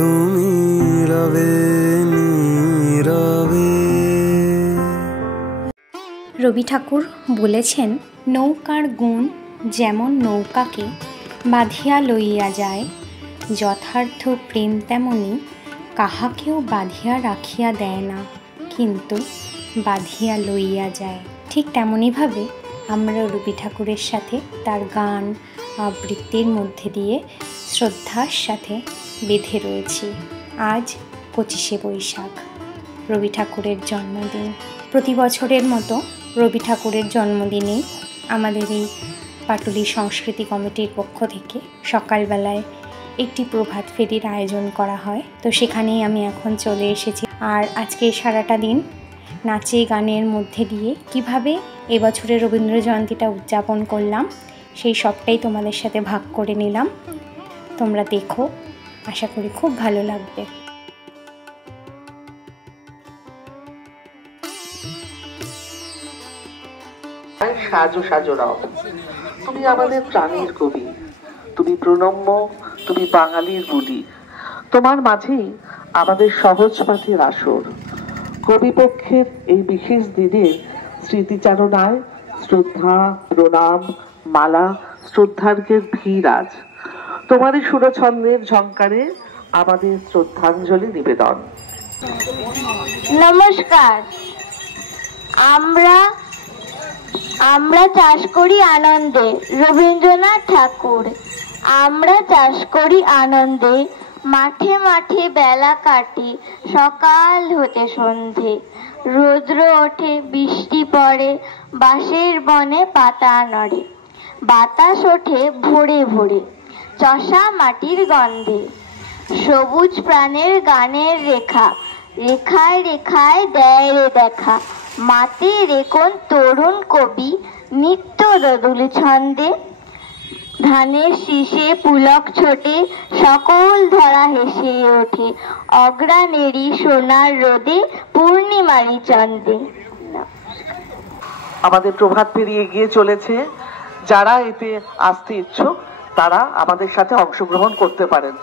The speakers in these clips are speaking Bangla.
তুমি রবে নীরবে। রবি ঠাকুর বলেছেন, নৌকার গুণ যেমন নৌকাকে বাঁধিয়া লইয়া যায়, যথার্থ প্রেম তেমনি কাহাকেও বাঁধিয়া রাখিয়া দেয় না, কিন্তু বাঁধিয়া লইয়া যায়। ঠিক তেমনইভাবে আমরা রবি ঠাকুরের সাথে তার গান আবৃত্তির মধ্যে দিয়ে শ্রদ্ধার সাথে বেঁধে রয়েছি। আজ 25শে বৈশাখ, রবি ঠাকুরের জন্মদিন। প্রতি বছরের মতো রবি ঠাকুরের জন্মদিনে আমাদের এই পাটুলি সংস্কৃতি কমিটির পক্ষ থেকে সকালবেলায় একটি প্রভাত ফেরির আয়োজন করা হয়। তো সেখানেই আমি এখন চলে এসেছি। আর আজকে সারাটা দিন নাচে গানের মধ্যে দিয়ে কিভাবে এবছরের রবীন্দ্র জয়ন্তীটা উদযাপন করলাম সেই সবটাই তোমাদের সাথে ভাগ করে নিলাম। তোমরা দেখো, আশা করি খুব ভালো লাগবে। সাজো সাজো রব, তুমি আমাদের প্রাণের কবি, তুমি প্রণম্য, তুমি বাঙালির বুলি। তোমার মাঝেই আমাদের সহজ পাঠের আসর। কবিপক্ষের এই বিশেষ দিনের স্মৃতিচারণায় শ্রদ্ধা, প্রণাম, মালা, শ্রদ্ধার্ঘ্যের ভিড় আজ। তোমারই সুরছন্দের ঝংকারে আমাদের শ্রদ্ধাঞ্জলি নিবেদন। নমস্কার। আমরা চাষ করি আনন্দে, রবীন্দ্রনাথ ঠাকুর। আমরা চাষ করি আনন্দে, মাঠে মাঠে বেলা কাটে, সকাল হতে সন্ধে। রৌদ্র ওঠে, বৃষ্টি পড়ে, বাঁশের বনে পাতা নড়ে। বাতাস ওঠে ভোরে ভোরে, চষা মাটির গন্ধে। সবুজ প্রাণের গানের রেখা, রেখায় রেখায় দেয় রে দেখা। মাতে রেখন তরুণ কবি, নিত্য দোদুল ছন্দে। ধানের শীষে পুলক ছোটে, সকল ধরা হেসে ওঠে। অগ্রাণেরই সোনার রোদে, পূর্ণিমারি চন্দ্রে। আমাদের প্রভাত পেরিয়ে গিয়ে চলেছে। যারা এতে আসতে ইচ্ছুক তারা আমাদের সাথে অংশগ্রহণ করতে পারেন।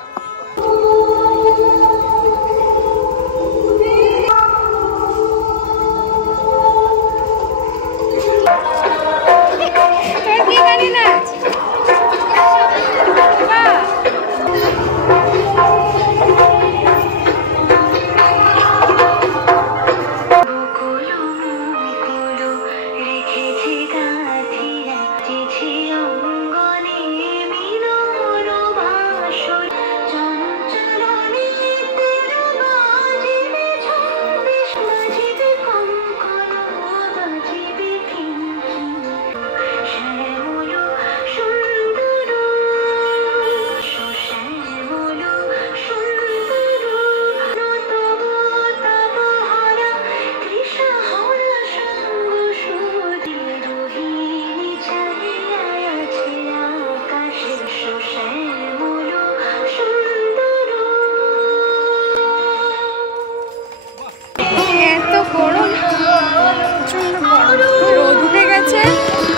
রোদ উঠে গেছে,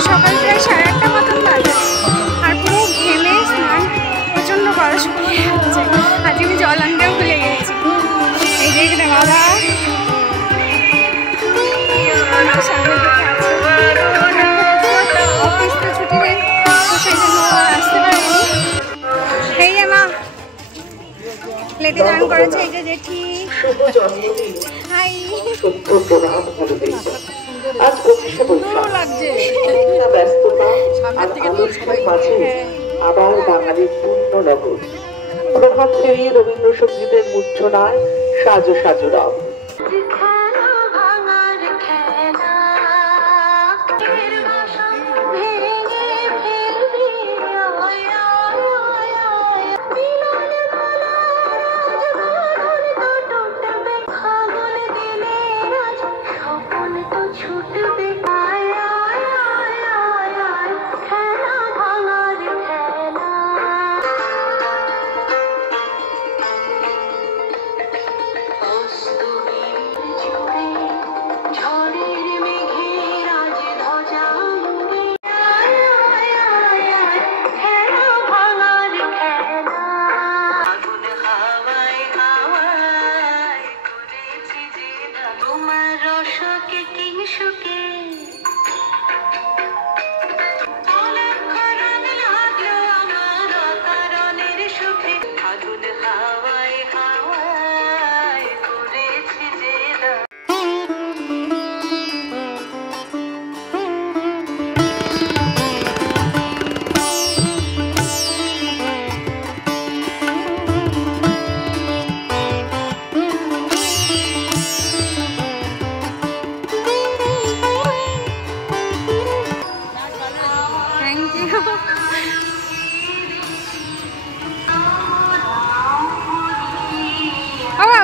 সকাল প্রায় 8:30 মতন বাজে, আর পুরো ঘেমে স্নান প্রচণ্ড করা শুরু হয়ে যাচ্ছে। আজকে আমি জল আনতেও ভুলে গেছি। এই যে এখানে বাবা অফিস তো ছুটি নেই, তো সেই জন্য আসতে পারিনি। এই যে মা লেটে গান করেছে, এই যে জেঠি। হাই, আজ 25শে বৈশাখ, ব্যস্ততা আর আনুষ্ঠানিক মাঝে আবার বাঙালির পূর্ণ নগর। প্রভাত ফেরিয়ে রবীন্দ্রসঙ্গীতের মূর্ছনায় সাজো সাজো রব।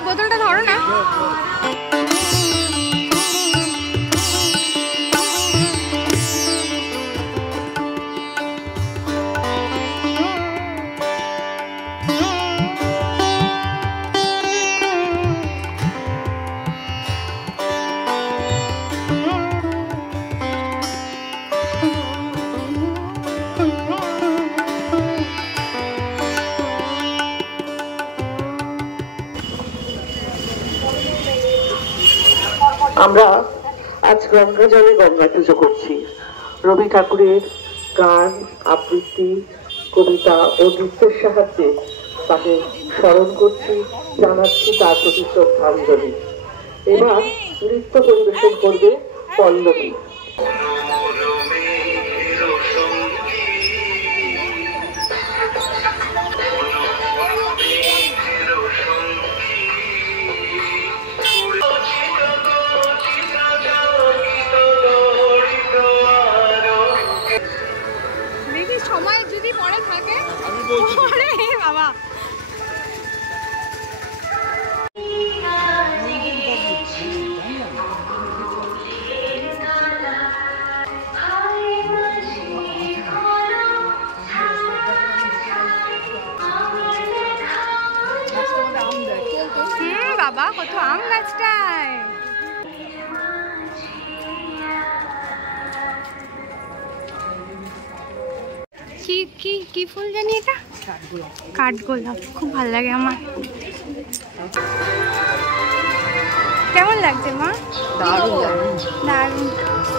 বোতলটা ধরো না। আমরা আজ গঙ্গা জলে গঙ্গা পুজো করছি। রবি ঠাকুরের গান, আবৃত্তি, কবিতা ও নৃত্যের সাহায্যে তাকে স্মরণ করছি, জানাচ্ছি তার প্রতি শ্রদ্ধাঞ্জলি। এবার নৃত্য পরিবেশন করবে পল্লবী। সময় যদি পরে থাকে আমি বলছি বাবা। বাবা কত আম গাছটায়। কি কি কি ফুল জানি এটা? কাঠগোলাপ। খুব ভালো লাগে আমার। কেমন লাগছে মা? দারুণ।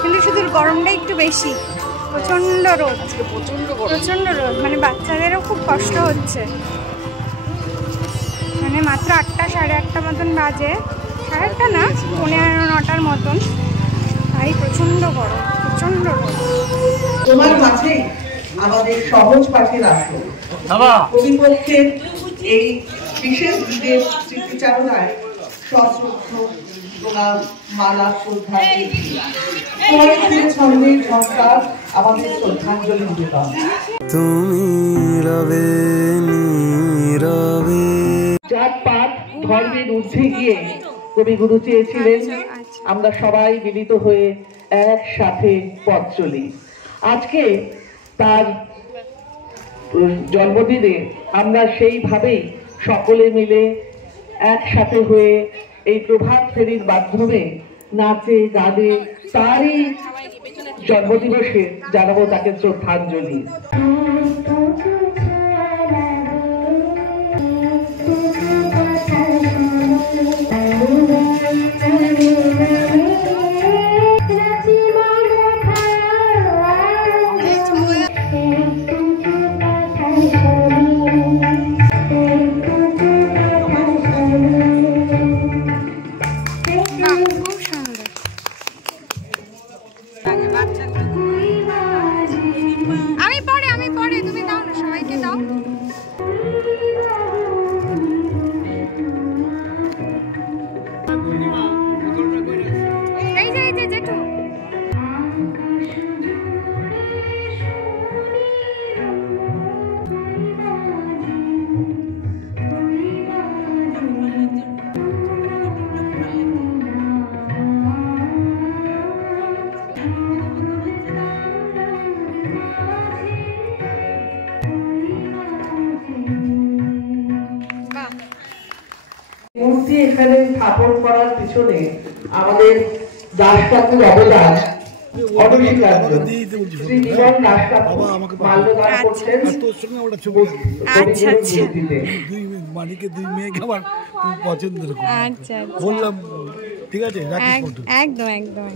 কিন্তু শুধু গরমটা একটু বেশি, প্রচন্ড রোদ। প্রচন্ড রোদ, মানে বাচ্চাদেরও খুব কষ্ট হচ্ছে। মানে মাত্র 8টা সাড়ে 8টা মতন বাজে, সাড়ে 8টা না, 8:45-9টার মতন। তাই প্রচন্ড গরম, প্রচন্ড রোদ। তোমার কাছে আমাদের সহজ পাঠের আসল কবিপক্ষের এই বিশেষ দিনের স্মৃতিচারণায় সশ্রদ্ধ প্রণাম, মালা, শ্রদ্ধা ছন্দের ঝঙ্কার আমাদের শ্রদ্ধাঞ্জলি নিবেদন। তুমি রবে নীরবে। জাতপাত ধর্মের ঊর্ধ্বে গিয়ে কবিগুরু চেয়েছিলেন আমরা সবাই মিলিত হয়ে একসাথে পথ চলি। আজকে তার জন্মদিনে আমরা সেইভাবেই সকলে মিলে একসাথে হয়ে এই প্রভাত ফেরির মাধ্যমে নাচে গানে তারই জন্মদিবসে জানাবো তাকে শ্রদ্ধাঞ্জলি। আমি পরে তুমি দাও না, সবাইকে দাও। এই যে জেঠু। মূর্তি এখানে স্থাপন করার পিছনে আমাদের দাস ঠাকুর অবদান অনস্বীকার্য। শ্রী জীবন দাস ঠাকুর মাল্যদান করছেন মূর্তিতে। মানিকে 2 মেয়েকে আমার পছন্দের, বললাম ঠিক আছে একদম একদম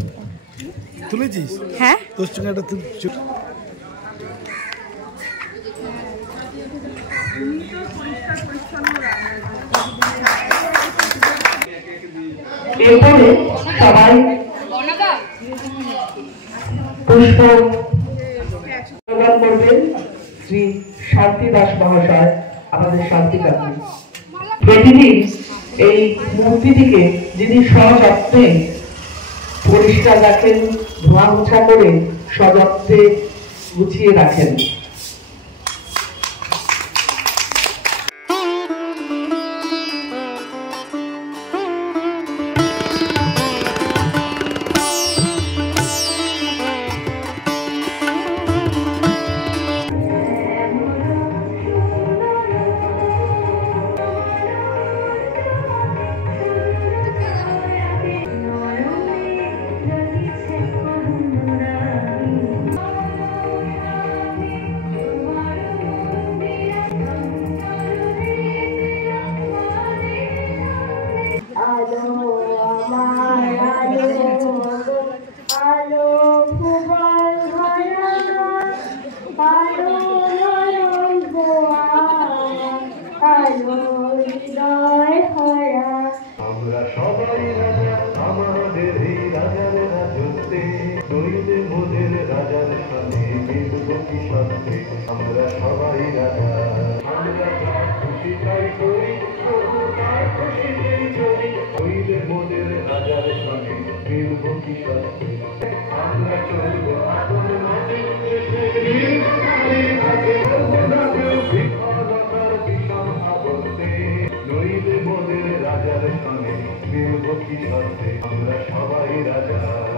তুলেছিস। হ্যাঁ, তোর সঙ্গে একটা এরপরে সবাই পুষ্প করবেন শ্রী শান্তি দাস মহাশয়, আমাদের শান্তিকামী। প্রতিদিন এই মূর্তিটিকে যিনি সযত্নে পরিষ্কার রাখেন, ধোয়া মোছা করে সযত্নে গুছিয়ে রাখেন।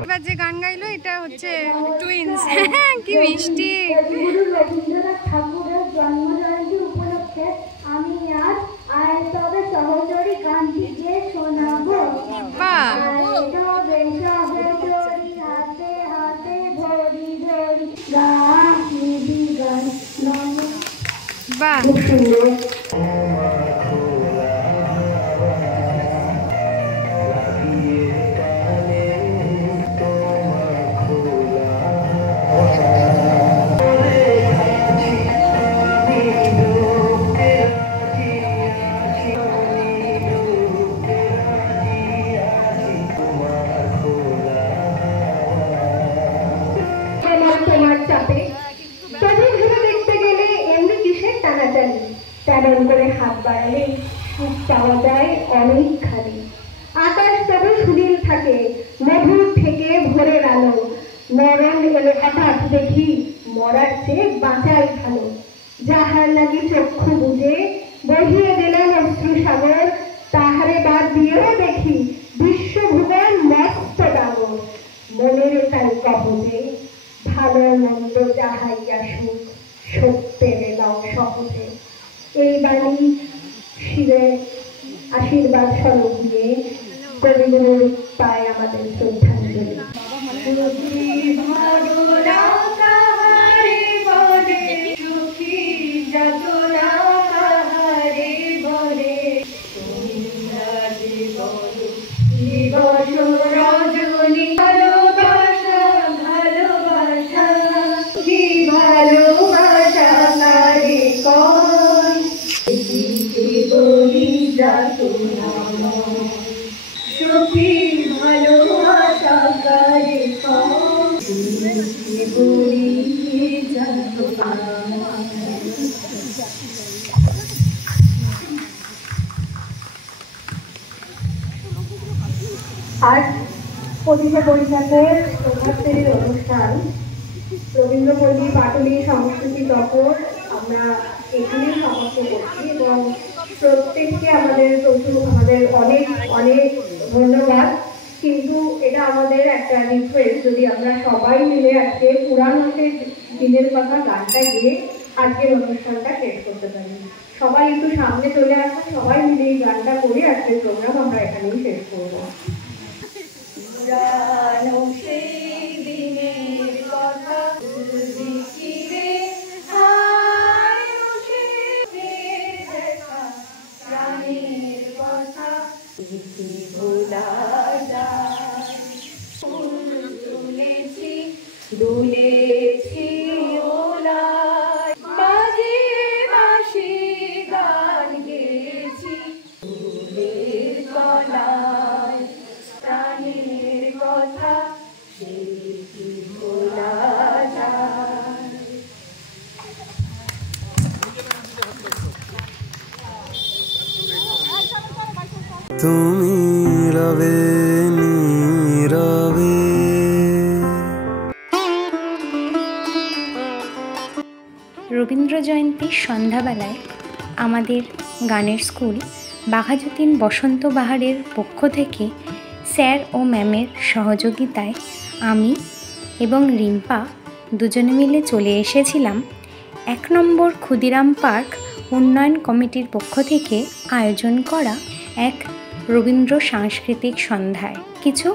এবার যে গান গাইলো এটা হচ্ছে টুইন্স। কি মিষ্টি। রবীন্দ্রনাথ ঠাকুরের জন্মজয়ন্তী উপলক্ষে আমি আজ তবে সহচরী গানটি যে শোনাবো। বাহ, হাতে হাতে ধরি ধরি গান বাহ। তেমন করে হাত বাড়ালে সুখ পাওয়া যায় অনেকখানি। আকাশ তবে সুনীল থাকে, মধুর থেকে ভোরের আলো। মরণ এলে হঠাৎ দেখি মরার চেয়ে বাঁচাই ভালো। যাহার লাগি চক্ষু বুঝে বহিয়ে দিলেন অশ্রু সাগর, তাহারে বাদ দিয়েও দেখি বিশ্বভুবন মস্ত ডাগর। মনের তাই কহতে ভালো মন্দ যাহাই আসুক, সত্যের এলাও সহজে। এই বাণী শিবের আশীর্বাদ স্বরূপ দিয়ে কবিগুরুর পায় আমাদের শ্রদ্ধাঞ্জলি। আজ 25শে বৈশাখের প্রভাতের অনুষ্ঠান রবীন্দ্রপল্লী পাটুলি সংস্কৃতি দপ্তর আমরা এখানেই সমাপ্ত করছি এবং প্রত্যেককে আমাদের অনেক অনেক ধন্যবাদ। কিন্তু এটা আমাদের একটা রিকোয়েস্ট, যদি আমরা সবাই মিলে আজকে পুরানো দিনের কথা গানটা গিয়ে আজকের অনুষ্ঠানটা শেষ করতে পারি। সবাই একটু সামনে চলে আসুন, সবাই মিলে এই গানটা করে আজকের প্রোগ্রাম আমরা এখানেই শেষ করবো। দুলেছি ওলায় বাজে বাঁশি গান গেয়েছি ফুলের তলায়, প্রাণের কথা সে কি ভোলা যায়। তুমি রবে নীরবে। রবীন্দ্র জয়ন্তীর সন্ধ্যাবেলায় আমাদের গানের স্কুল বাঘাযতীন বসন্ত বাহারের পক্ষ থেকে স্যার ও ম্যামের সহযোগিতায় আমি এবং রিম্পা দুজনে মিলে চলে এসেছিলাম 1 নম্বর ক্ষুদিরাম পার্ক উন্নয়ন কমিটির পক্ষ থেকে আয়োজন করা এক রবীন্দ্র সাংস্কৃতিক সন্ধ্যায় কিছু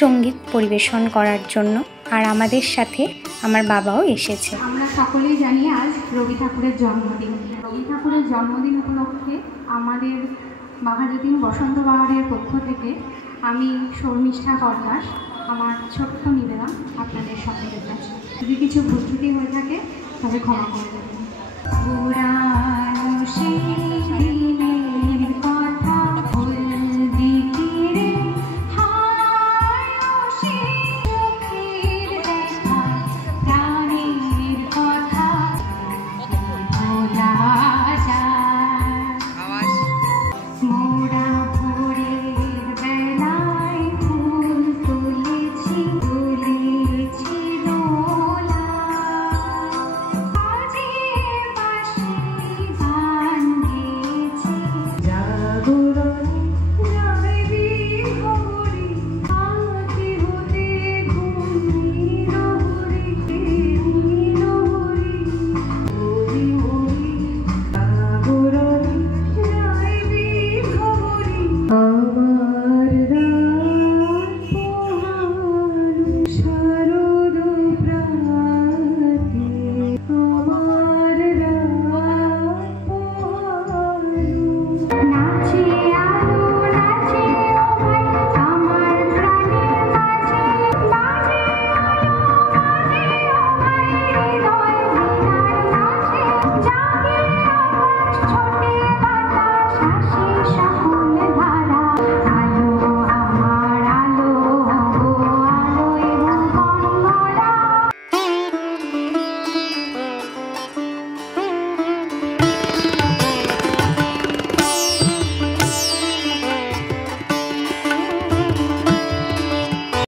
সঙ্গীত পরিবেশন করার জন্য। আর আমাদের সাথে আমার বাবাও এসেছে। আমরা সকলেই জানি আজ রবি ঠাকুরের জন্মদিন। রবি ঠাকুরের জন্মদিন উপলক্ষে আমাদের বাঘাযতীন বসন্ত বাহারের পক্ষ থেকে আমি শর্মিষ্ঠা কর্তাস আমার ছোট্ট নিবেদন আপনাদের সকলের কাছে। যদি কিছু ভুল ত্রুটি হয়ে থাকে তবে ক্ষমা করে দেবেন।